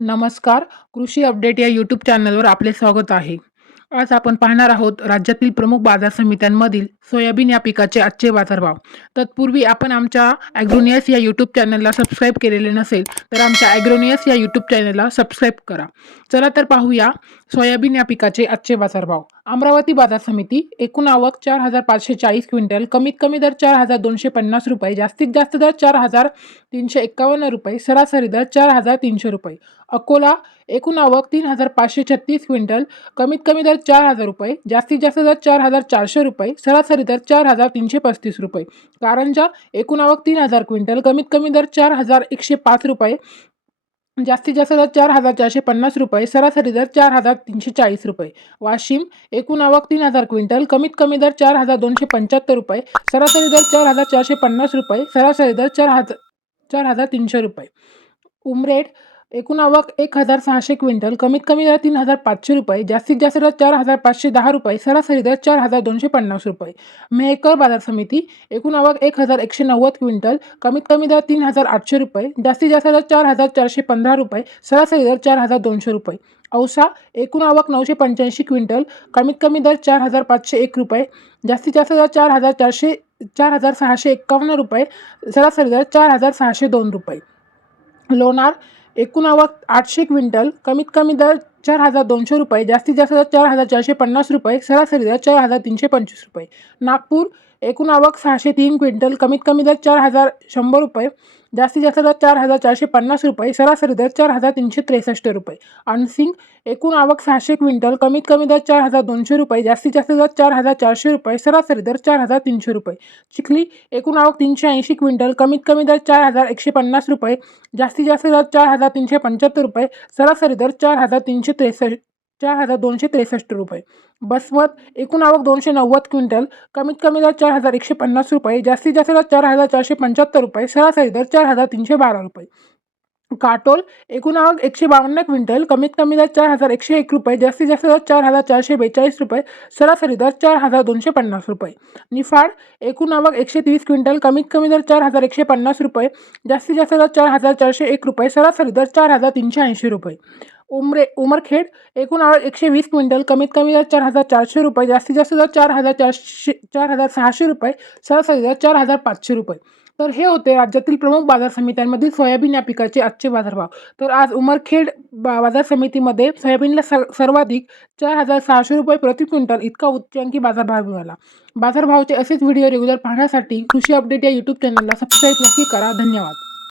नमस्कार. कृषी अपडेट या यूट्यूब चॅनलवर आपले स्वागत आहे. आज आपण पाहणार आहोत राज्यातील प्रमुख बाजार समित्यांमधील सोयाबीन या पिकाचे आजचे बाजारभाव. तत्पूर्वी आपण आमच्या ॲग्रोनियस या यूट्यूब चॅनलला सबस्क्राईब केलेले नसेल तर आमच्या ॲग्रोनियस या यूट्यूब चॅनलला सबस्क्राईब करा. चला तर पाहूया सोयाबीन या पिकाचे आजचे बाजारभाव. अमरावती बाजार समिती एकूण आवक 4,540 क्विंटल, कमीत कमी दर 4,250 रुपये, जास्तीत जास्त दर 4,351 रुपये, सरासरी दर 4,300 रुपये. अकोला एकूण आवक 3,536 क्विंटल, कमीत कमी दर 4,000 रुपये, जास्तीत जास्त दर 4,400 रुपये, सरासरी दर 4,335 रुपये. कारंजा एकूण आवक 3,000 क्विंटल, कमीत कमी दर 4,105 रुपये, जास्तीत जास्त दर 4,450 रुपये, सरासरी दर 4,340 रुपये. वाशिम एकूण आवक 3,000 क्विंटल, कमीत कमी दर 4,275 रुपये, सरासरी दर 4,450 रुपये, सरासरी दर 4,300 रुपये. उमरेड एकूण आवक 1,600 क्विंटल, कमीत कमी दर 3,500 रुपये, जास्तीत जास्त दर 4,510 रुपये, सरासरी दर 4,250 रुपये. मेहकर बाजार समिती एकूण आवक 1,190 क्विंटल, कमीत कमी दर 3,800 रुपये, जास्तीत जास्त दर 4,415 रुपये, सरासरी दर 4,200 रुपये. औसा एकूण आवक 985 क्विंटल, कमीत कमी दर 4,501 रुपये, जास्तीत जास्त दर 4,651 रुपये, सरासरी दर 4,602 रुपये. लोणार एकूण आवक 800 क्विंटल, कमीत कमी दर 4,200 रुपये, जास्तीत जास्त दर 4,450 रुपये, सरासरी दर 4,325 रुपये. नागपूर एकूण आवक 603 क्विंटल, कमीत कमी दर 4,100 रुपये, जास्तीत जास्त दर 4,450 रुपये, सरासरी दर 4,363 रुपये. अनसिंग एकूण आवक 600 क्विंटल, कमीत कमी दर 4,200 रुपये, जास्तीत जास्त दर 4,400 रुपये, सरासरी दर 4,300 रुपये. चिखली एकूण आवक 380 क्विंटल, कमीत कमी दर 4,150 रुपये, जास्तीत जास्त दर 4,375 रुपये, सरासरी दर 4,263 रुपये. बसमत एकूण आवक 290 क्विंटल, कमीत कमी दर 4,150 रुपये, जास्तीत जास्त दर 4,475 रुपये, सरासरी दर 4,312 रुपये. काटोल एकूण आवक 152 क्विंटल, कमीत कमी दर 4,101 रुपये, जास्तीत जास्त दर 4,442 रुपये, सरासरी दर 4,250 रुपये. निफाड एकूण आवक 130 क्विंटल, कमीत कमी दर 4,150 रुपये, जास्तीत जास्त दर 4,401 रुपये, सरासरी दर 4,380 रुपये. उमरखेड एकूण आवक 120 क्विंटल, कमीत कमी दर 4,400 रुपये, जास्तीत जास्त दर 4,600 रुपये, सरासरी दर 4,500 रुपये. तर हे होते राज्यातील प्रमुख बाजार समित्यांमधील सोयाबीन या पिकाचे आजचे बाजारभाव. तर आज उमरखेड बाजार समितीमध्ये सोयाबीनला सर्वाधिक 4,600 रुपये प्रति क्विंटल इतका उच्चांकी बाजारभाव मिळाला. बाजारभावाचे असेच व्हिडिओ रेग्युलर पाहण्यासाठी कृषी अपडेट या यूट्यूब चॅनलला सबस्क्राईब नक्की करा. धन्यवाद.